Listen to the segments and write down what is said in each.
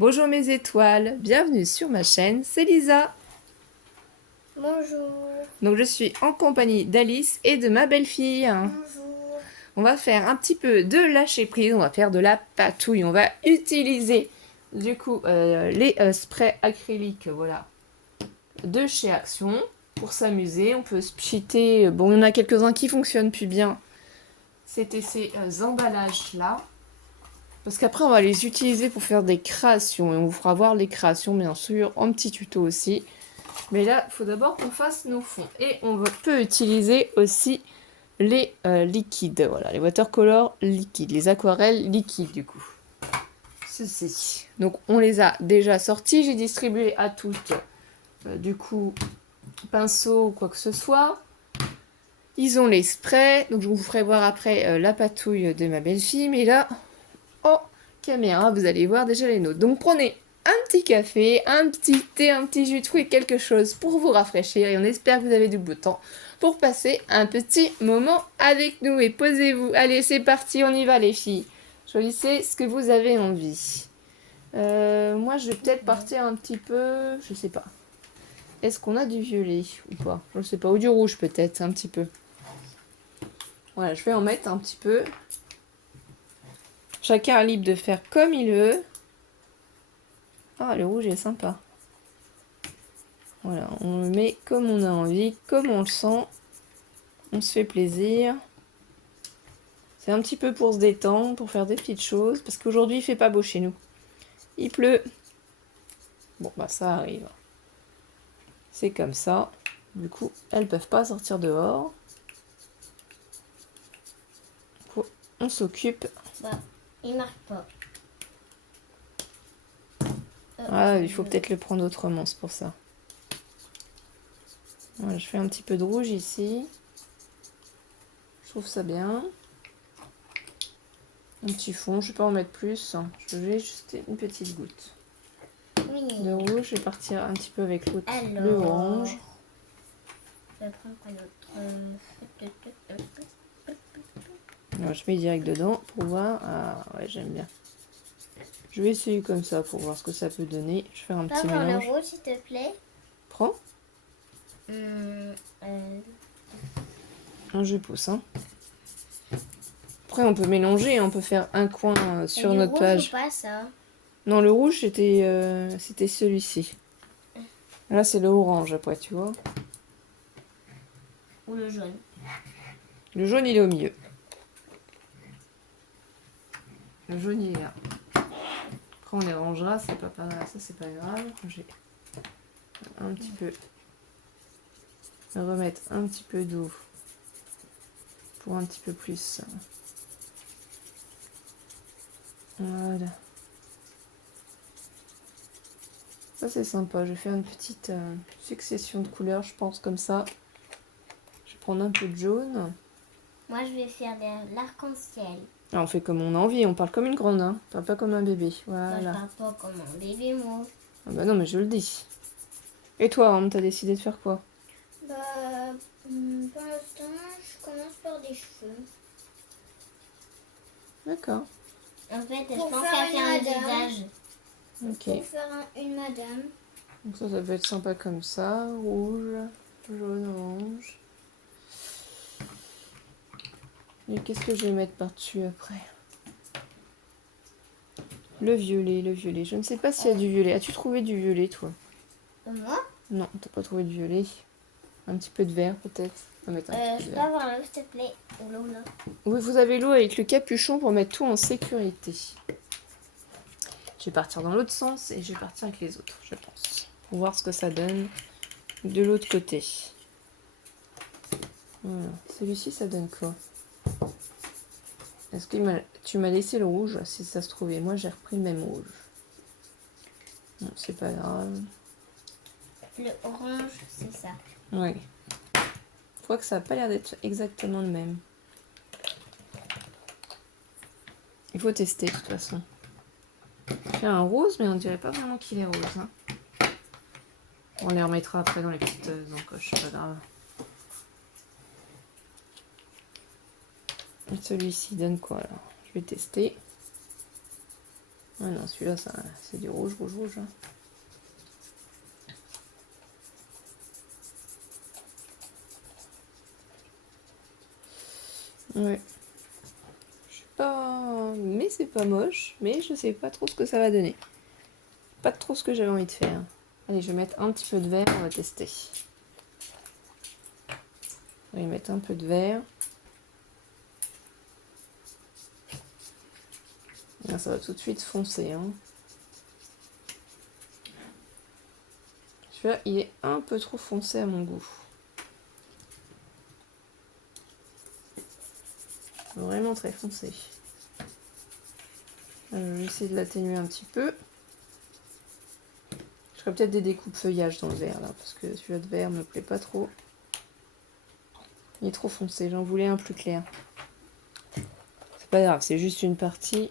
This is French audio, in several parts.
Bonjour mes étoiles, bienvenue sur ma chaîne, c'est Lisa. Bonjour. Donc je suis en compagnie d'Alice et de ma belle-fille. Bonjour. On va faire un petit peu de lâcher prise, on va faire de la patouille. On va utiliser du coup les sprays acryliques voilà, de chez Action pour s'amuser. On peut se pchiter, bon il y en a quelques-uns qui fonctionnent plus bien. C'était ces emballages là. Parce qu'après, on va les utiliser pour faire des créations. Et on vous fera voir les créations, bien sûr, en petit tuto aussi. Mais là, il faut d'abord qu'on fasse nos fonds. Et on peut utiliser aussi les liquides. Voilà, les watercolors liquides, les aquarelles liquides, du coup. Ceci. Donc, on les a déjà sortis. J'ai distribué à toutes, du coup, pinceau ou quoi que ce soit. Ils ont les sprays. Donc, je vous ferai voir après la patouille de ma belle-fille. Mais là... Oh, caméra, vous allez voir déjà les nôtres. Donc prenez un petit café, un petit thé, un petit jus de fruits, quelque chose pour vous rafraîchir et on espère que vous avez du beau temps pour passer un petit moment avec nous et posez-vous. Allez, c'est parti, on y va les filles. Choisissez ce que vous avez envie. Moi, je vais peut-être partir un petit peu, je sais pas. Est-ce qu'on a du violet ou pas? Je sais pas, ou du rouge peut-être, un petit peu. Voilà, je vais en mettre un petit peu. Chacun est libre de faire comme il veut. Ah, le rouge est sympa. Voilà, on le met comme on a envie, comme on le sent. On se fait plaisir. C'est un petit peu pour se détendre, pour faire des petites choses. Parce qu'aujourd'hui, il fait pas beau chez nous. Il pleut. Bon, bah ça arrive. C'est comme ça. Du coup, elles peuvent pas sortir dehors. On s'occupe. Bah, il marche pas. Ah, il faut peut-être le prendre autrement, c'est pour ça. Voilà, je fais un petit peu de rouge ici. Je trouve ça bien. Un petit fond, je vais pas en mettre plus. Je vais juste une petite goutte Oui. de rouge. Je vais partir un petit peu avec l'autre, Alors, le orange. je vais prendre un autre. Alors, je mets direct dedans pour voir. Ah ouais, j'aime bien. Je vais essayer comme ça pour voir ce que ça peut donner. Je vais faire un Pas petit voir le mélange. rouge, s'il te plaît. Prends. Euh, Je pousse. Hein. Après, on peut mélanger. On peut faire un coin sur du notre rouge page. ou pas ça? Non, le rouge, c'était celui-ci. Là, c'est le orange après, tu vois. Ou le jaune? Le jaune, il est au milieu. Le jaune, il est là. Après, on les rangera. C'est pas ça, c'est pas grave. J'ai un petit peu. Remettre un petit peu d'eau pour un petit peu plus. Voilà. Ça c'est sympa, je vais faire une petite succession de couleurs, je pense comme ça. Je vais prendre un peu de jaune. Moi, je vais faire de l'arc-en-ciel. Ah, on fait comme on a envie, on parle comme une grande, hein. On parle pas comme un bébé. Moi, je Voilà. parle pas comme un bébé, moi. Ah bah non, mais je le dis. Et toi, hein, t'as décidé de faire quoi? Bah, pour l'instant, je commence par des cheveux. D'accord. En fait, je Pour pense faire à une faire un madame. visage. Ok. Pour faire une madame. Donc ça peut être sympa comme ça. Rouge, jaune, orange. Et qu'est-ce que je vais mettre par-dessus après? Le violet, le violet. Je ne sais pas s'il y a du violet. As-tu trouvé du violet, toi? Moi? Non, t'as pas trouvé de violet. Un petit peu de vert, peut-être. On va mettre un petit peu Je de peux vert. avoir l'eau, s'il te plaît? Ou l'eau, là. Oui, vous avez l'eau avec le capuchon pour mettre tout en sécurité. Je vais partir dans l'autre sens et je vais partir avec les autres, je pense. Pour voir ce que ça donne de l'autre côté. Voilà. Celui-ci, ça donne quoi? Est-ce que tu m'as laissé le rouge, si ça se trouvait? Moi, j'ai repris le même rouge. Non, c'est pas grave. Le orange, c'est ça. Oui. Je crois que ça n'a pas l'air d'être exactement le même. Il faut tester, de toute façon. Il y a un rose, mais on dirait pas vraiment qu'il est rose. Hein. On les remettra après dans les petites encoches, c'est pas grave. Celui-ci donne quoi alors? Je vais tester. Ah non, celui-là, c'est du rouge, rouge, rouge. Hein. Ouais. Je sais pas... Mais c'est pas moche. Mais je sais pas trop ce que ça va donner. Pas trop ce que j'avais envie de faire. Allez, je vais mettre un petit peu de vert, on va tester. On va y mettre un peu de vert. Là, ça va tout de suite foncer. Hein. Celui-là, il est un peu trop foncé à mon goût. Vraiment très foncé. Je vais essayer de l'atténuer un petit peu. Je ferai peut-être des découpes feuillage dans le vert là, parce que celui-là de vert me plaît pas trop. Il est trop foncé, j'en voulais un plus clair. C'est pas grave, c'est juste une partie.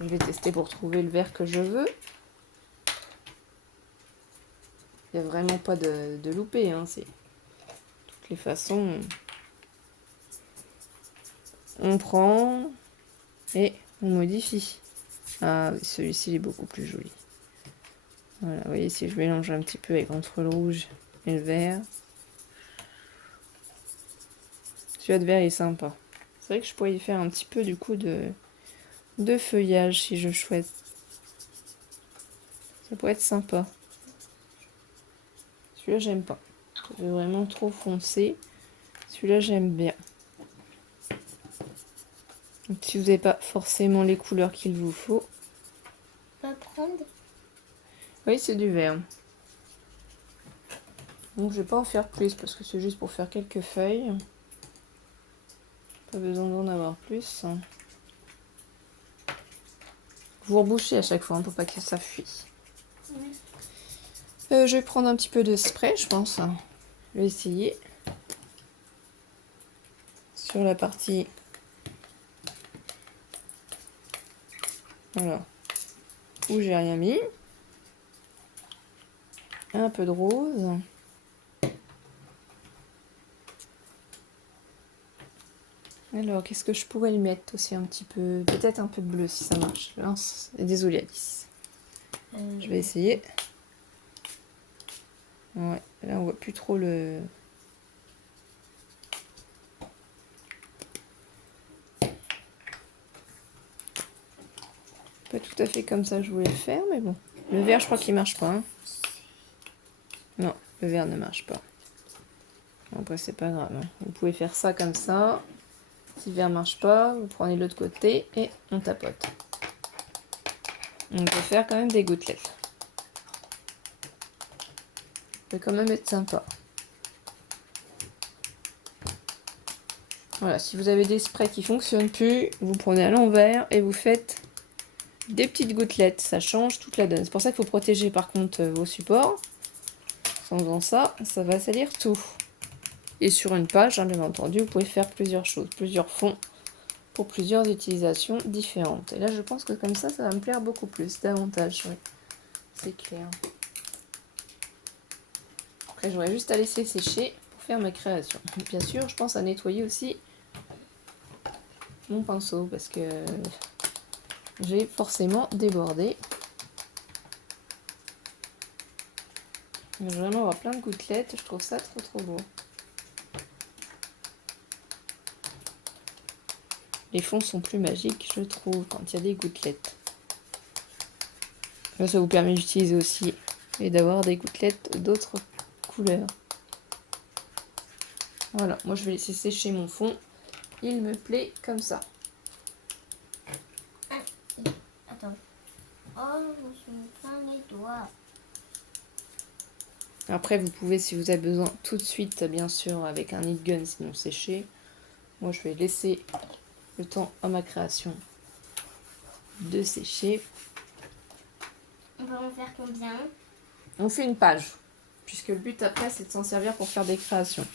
Je vais tester pour trouver le vert que je veux. Il n'y a vraiment pas de loupé, hein. C'est de toutes les façons. On prend et on modifie. Ah oui, celui-ci il est beaucoup plus joli. Voilà, vous voyez, si je mélange un petit peu entre le rouge et le vert. Celui-là de vert il est sympa. C'est vrai que je pourrais y faire un petit peu du coup de feuillage si je souhaite. Ça pourrait être sympa. Celui-là j'aime pas. C'est vraiment trop foncé. Celui-là j'aime bien. Donc, si vous n'avez pas forcément les couleurs qu'il vous faut. Pas prendre. Oui, c'est du vert. Donc je vais pas en faire plus parce que c'est juste pour faire quelques feuilles. Pas besoin d'en avoir plus. Vous rebouchez à chaque fois hein, pour pas que ça fuit. Oui. Je vais prendre un petit peu de spray, je pense. Je vais essayer. Sur la partie... Voilà. Où j'ai rien mis. Un peu de rose. Alors, qu'est-ce que je pourrais lui mettre aussi un petit peu... Peut-être un peu de bleu si ça marche. Désolée Alice. Je vais essayer. Ouais, là on voit plus trop le... Pas tout à fait comme ça je voulais le faire, mais bon. Le vert, je crois qu'il marche pas. Hein. Non, le vert ne marche pas. Après, c'est pas grave. Hein. Vous pouvez faire ça comme ça. Si le vert marche pas, vous prenez l'autre côté et on tapote. On peut faire quand même des gouttelettes. Ça peut quand même être sympa. Voilà, si vous avez des sprays qui fonctionnent plus, vous prenez à l'envers et vous faites des petites gouttelettes. Ça change toute la donne. C'est pour ça qu'il faut protéger par contre vos supports. En faisant ça, ça va salir tout. Et sur une page, hein, bien entendu, vous pouvez faire plusieurs choses, plusieurs fonds pour plusieurs utilisations différentes. Et là, je pense que comme ça va me plaire beaucoup plus, davantage. Oui. C'est clair. Après, j'aurais juste à laisser sécher pour faire ma création. Bien sûr, je pense à nettoyer aussi mon pinceau parce que j'ai forcément débordé. Je vais vraiment avoir plein de gouttelettes, je trouve ça trop beau. Les fonds sont plus magiques, je trouve, quand il y a des gouttelettes. Là, ça vous permet d'utiliser aussi et d'avoir des gouttelettes d'autres couleurs. Voilà, moi je vais laisser sécher mon fond. Il me plaît comme ça. Attends. Oh, je me suis plein les doigts. Après, vous pouvez, si vous avez besoin, tout de suite, bien sûr, avec un heat gun, sinon sécher. Moi, je vais laisser le temps à ma création de sécher. On peut en faire combien? On fait une page, puisque le but après, c'est de s'en servir pour faire des créations.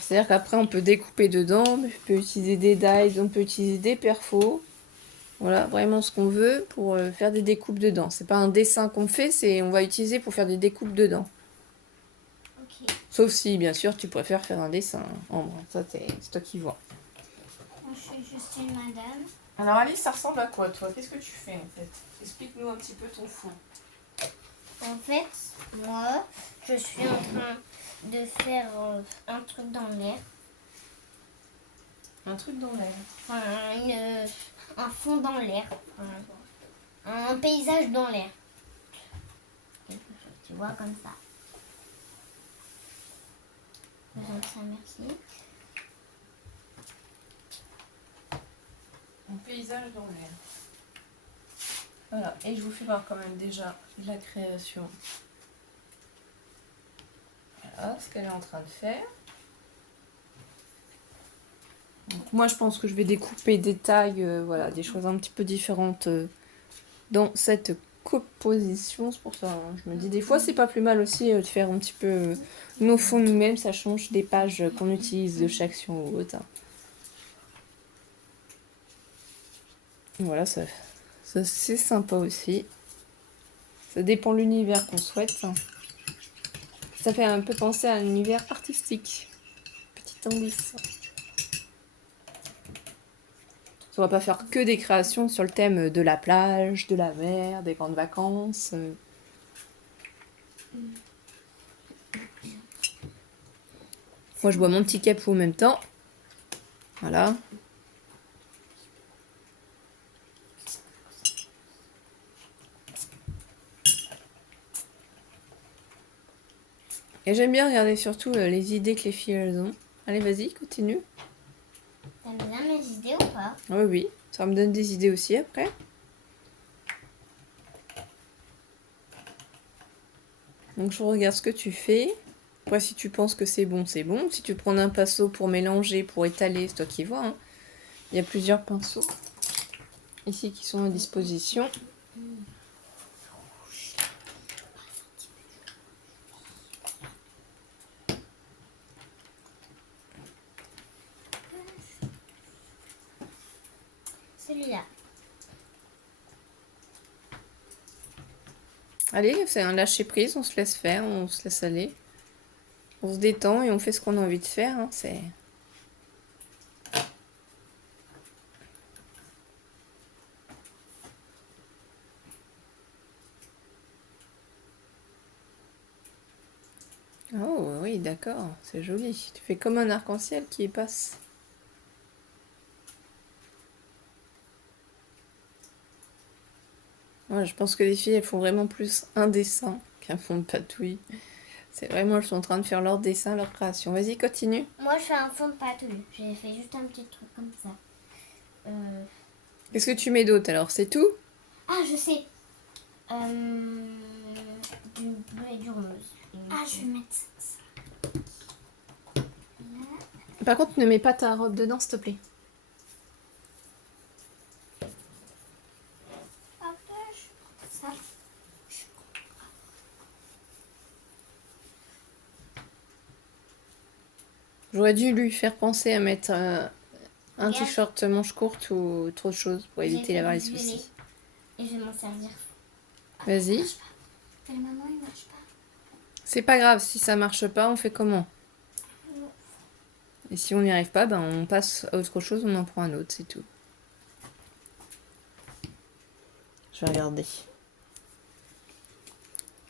C'est-à-dire qu'après, on peut découper dedans, on peut utiliser des dies, on peut utiliser des perfos. Voilà, vraiment ce qu'on veut pour faire des découpes dedans. C'est pas un dessin qu'on fait, c'est on va utiliser pour faire des découpes dedans. Ok. Sauf si, bien sûr, tu préfères faire un dessin, hein, Ambre. Ça, c'est toi qui vois. Moi, je suis juste une madame. Alors Alice, ça ressemble à quoi, toi? Qu'est-ce que tu fais, en fait? Explique-nous un petit peu ton fond. En fait, moi, je suis en train de faire un truc dans l'air. Un truc dans l'air. Enfin, un fond dans l'air. Un paysage dans l'air. Quelque chose, tu vois, comme ça. Comme ça, merci. Un paysage dans l'air. Voilà, et je vous fais voir quand même déjà la création. Voilà ce qu'elle est en train de faire. Donc, moi, je pense que je vais découper des tailles, voilà, des choses un petit peu différentes dans cette composition. C'est pour ça, hein, je me dis, des fois, c'est pas plus mal aussi de faire un petit peu nos fonds nous-mêmes. Ça change des pages qu'on utilise de chaque action ou autre, hein. Voilà, ça c'est sympa aussi. Ça dépend de l'univers qu'on souhaite, hein. Ça fait un peu penser à un univers artistique. Petit indice. On va pas faire que des créations sur le thème de la plage, de la mer, des grandes vacances. Moi, je bois mon petit capot en même temps. Voilà. Et j'aime bien regarder surtout les idées que les filles elles ont. Allez, vas-y, continue. T'aimes bien mes idées ou pas? Oui, oui. Ça me donne des idées aussi après. Donc, je regarde ce que tu fais. Après, si tu penses que c'est bon, c'est bon. Si tu prends un pinceau pour mélanger, pour étaler, c'est toi qui vois, hein. Il y a plusieurs pinceaux ici qui sont à disposition. Celui-là. Allez, c'est un lâcher prise, on se laisse faire, on se laisse aller. On se détend et on fait ce qu'on a envie de faire, hein, c'est... Oh oui, d'accord, c'est joli. Tu fais comme un arc-en-ciel qui passe. Ouais, je pense que les filles, elles font vraiment plus un dessin qu'un fond de patouille. C'est vraiment, elles sont en train de faire leur dessin, leur création. Vas-y, continue. Moi, je fais un fond de patouille. J'ai fait juste un petit truc comme ça. Qu'est-ce que tu mets d'autre alors? C'est tout? Ah, je sais. Du bleu et du rose. Ah, je vais mettre ça. Par contre, ne mets pas ta robe dedans, s'il te plaît. Hop, je prends ça. J'aurais dû lui faire penser à mettre un Regarde. t-shirt manche courte ou autre chose pour J'ai éviter fait d'avoir les du violet. soucis. Et je vais m'en servir. Vas-y. Quelle maman, il marche pas. C'est pas grave, si ça marche pas, on fait comment? Et si on n'y arrive pas, ben on passe à autre chose, on en prend un autre, c'est tout. Je vais regarder.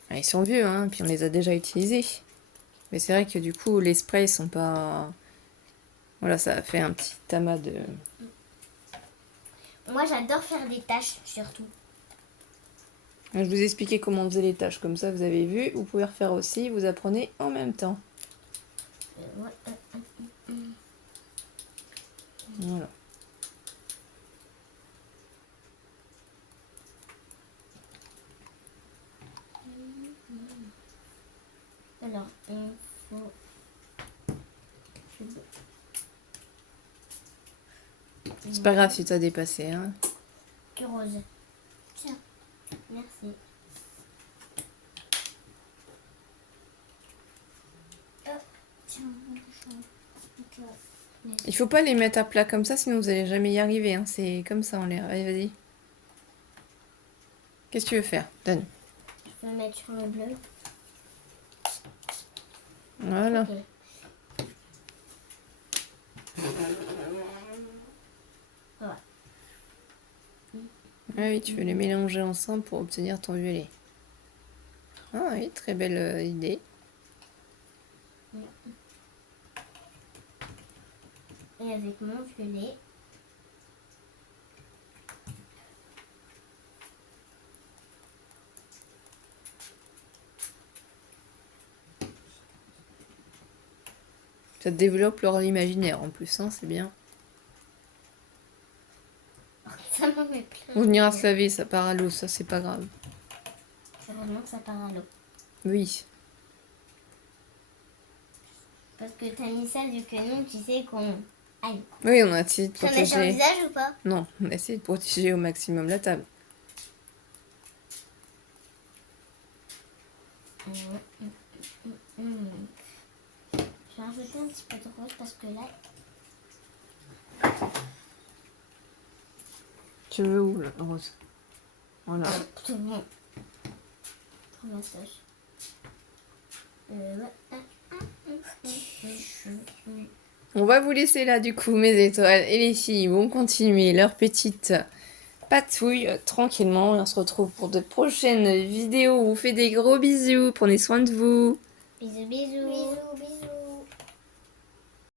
Ah, ils sont vieux, hein, puis on les a déjà utilisés. Mais c'est vrai que du coup, les sprays sont pas... Voilà, ça a fait un petit amas de... Moi, j'adore faire des tâches, surtout. Je vous ai expliqué comment on faisait les tâches, comme ça vous avez vu. Vous pouvez refaire aussi, vous apprenez en même temps. Voilà. Alors, il faut... C'est pas grave si tu as dépassé, hein. Du rose. Tiens, merci. Tiens, Il faut pas les mettre à plat comme ça, sinon vous allez jamais y arriver, hein. C'est comme ça en l'air. Allez, vas-y. Qu'est-ce que tu veux faire? Donne. je vais mettre sur le bleu. Voilà. Ok. Voilà. Ah oui, tu veux les mélanger ensemble pour obtenir ton violet. Ah oui, très belle idée. Et avec mon violet, Ça te développe leur imaginaire en plus, hein, c'est bien. ça m'en met plein. On ira se laver, ça part à l'eau, ça c'est pas grave. Heureusement que ça part à l'eau. Oui. Parce que t'as mis ça vu que nous, tu sais qu'on... Aïe. Oui, on a essayé de Tu en as sur le protéger. visage ou pas? Non, on a essayé de protéger au maximum la table. Je vais rajouter un petit peu de rose parce que là, Tu veux où, la rose? Voilà. c'est bon. Pour le massage. On va vous laisser là du coup, mes étoiles. Et les filles vont continuer leur petite patouille tranquillement. Et on se retrouve pour de prochaines vidéos. On vous fait des gros bisous. Prenez soin de vous. Bisous, bisous. Bisous, bisous.